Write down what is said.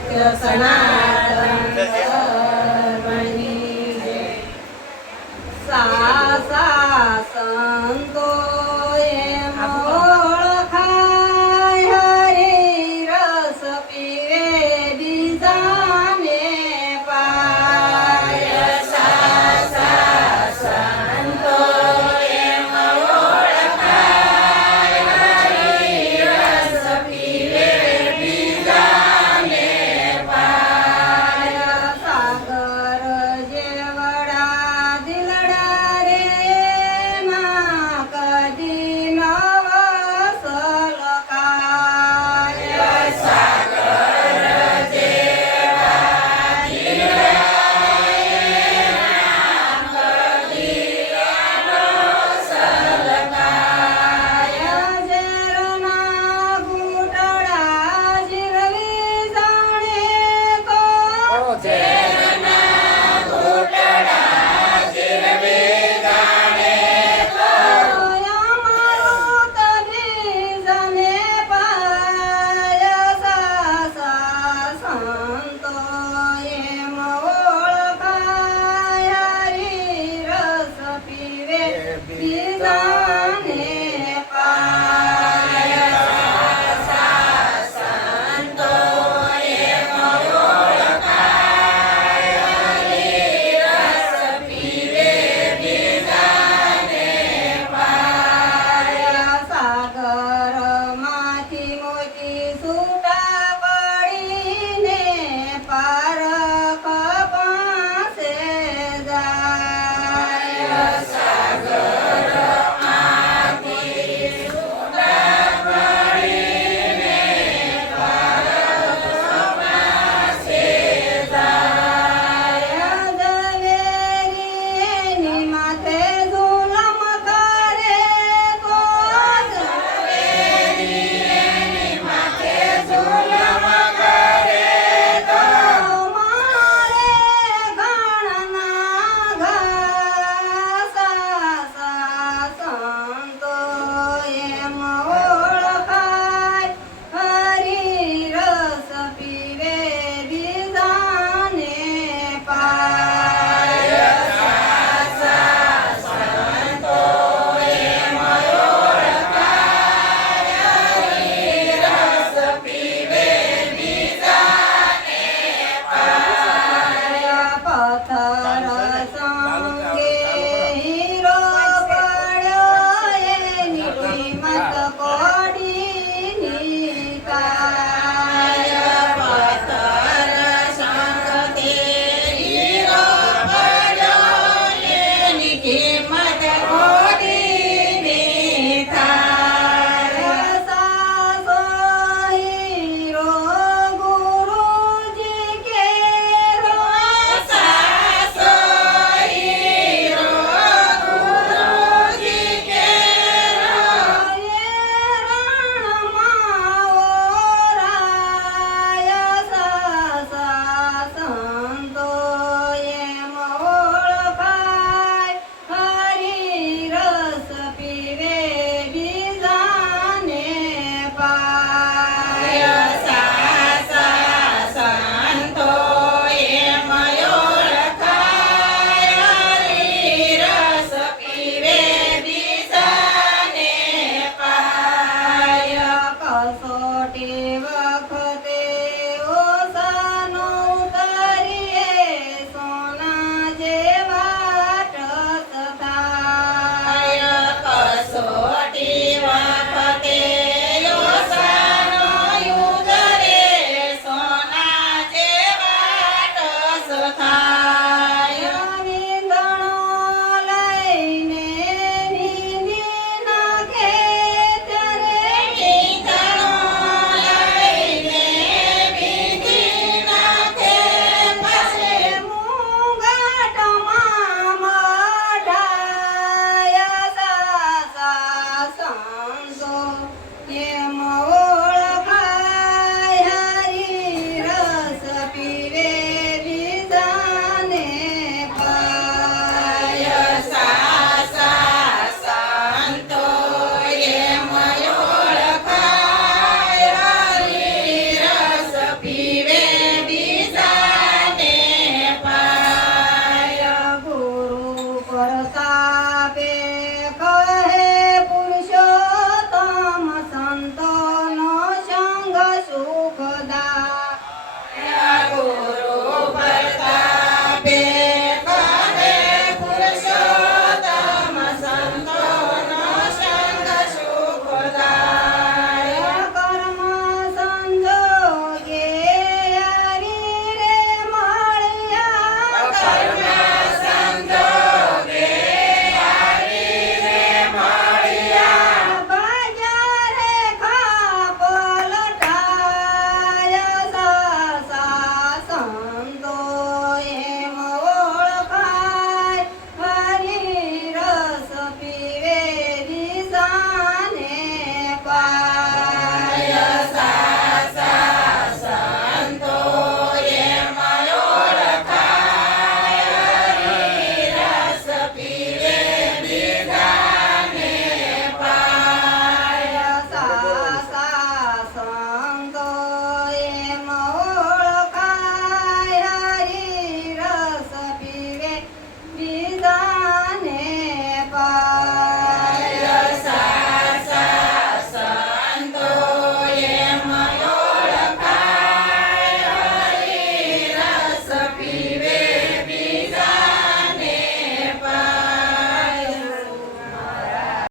સત્ય સનાતન